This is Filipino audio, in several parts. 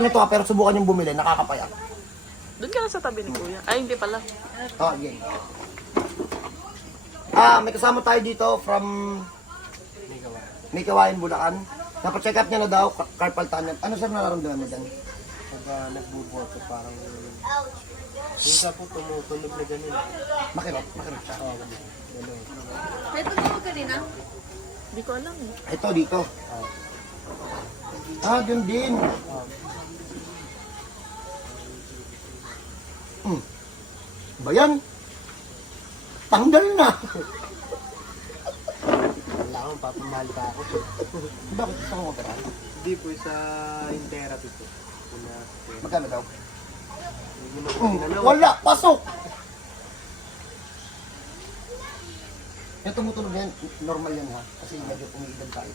nito pero subukan yung bumili, nakakapaya. Doon ka na sa tabi ni Kuya. Ay, hindi pala. Ah, yan. May kasama tayo dito from Micawain, Bulacan. Napacheck up niya na daw, carpal tunnel. Ano sir nararamdaman mo dyan? Pagka nagbuboto parang minsan po tumutunog na ganun. Makirot siya. Oo, ganun. May tumawag kanina? Hindi ko alam eh. Ito dito. Dun din. Ba yan? Tanggal na. Kailangan papamahal pa ako. Bakit gusto mo opera? Hindi po sa in therapy po. Magkano daw? Hindi mo po sinanaw. Wala, pasok! Yung tumutunog yan, normal yan ha. Kasi medyo umiidad tayo.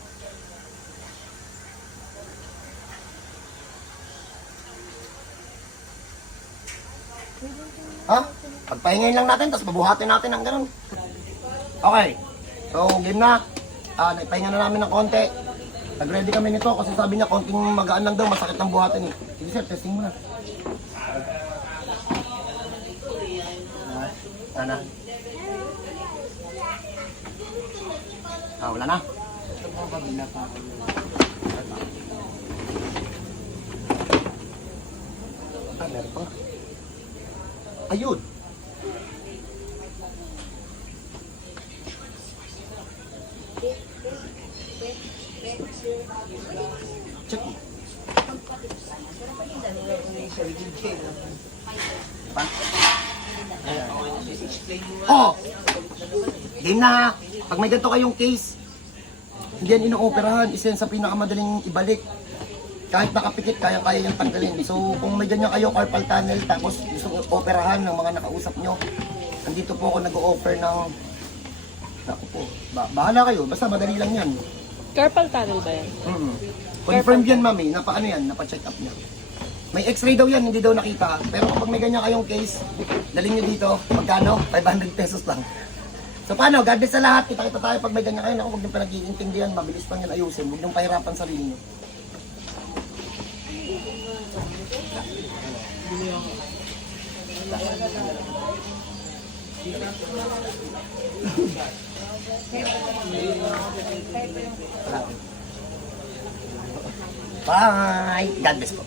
Ha? Pagpahingayin lang natin, tapos babuhatin natin ang ganun. Okay. So, game na. Nagpahinga na namin ng konti. Nag-ready kami nito kasi sabi niya konting magaan lang daw, masakit ang buhatin eh. Sige sir, testing mo na. Ana. Wala na. Meron pa. Ayun. Check mo. Oh! Game na! Pag may ganito kayong case, hindi yan inooperahan. Isa yan sa pinakamadaling ibalik. Kahit nakapikit, kaya-kaya yung tanggalin. So, kung may ganyan kayo, carpal tunnel, tapos gusto operahan ng mga nakausap nyo, nandito po ako nag-o-offer ng... Naku po, bahala kayo. Basta madali lang yan. Carpal tunnel ba yan? Confirm yan, mami. Paano yan? Napa-check up niya. May x-ray daw yan, hindi daw nakita. Pero kapag may ganyan kayong case, dalhin nyo dito. Magkano? 500 pesos lang. So paano? God bless sa lahat. Kita-kita tayo pag may ganyan kayo. Naku, huwag nyo pinag-iintindihan. Mabilis lang yan ayusin. Huwag nyo pahirapan sarili nyo. Bye! God bless po.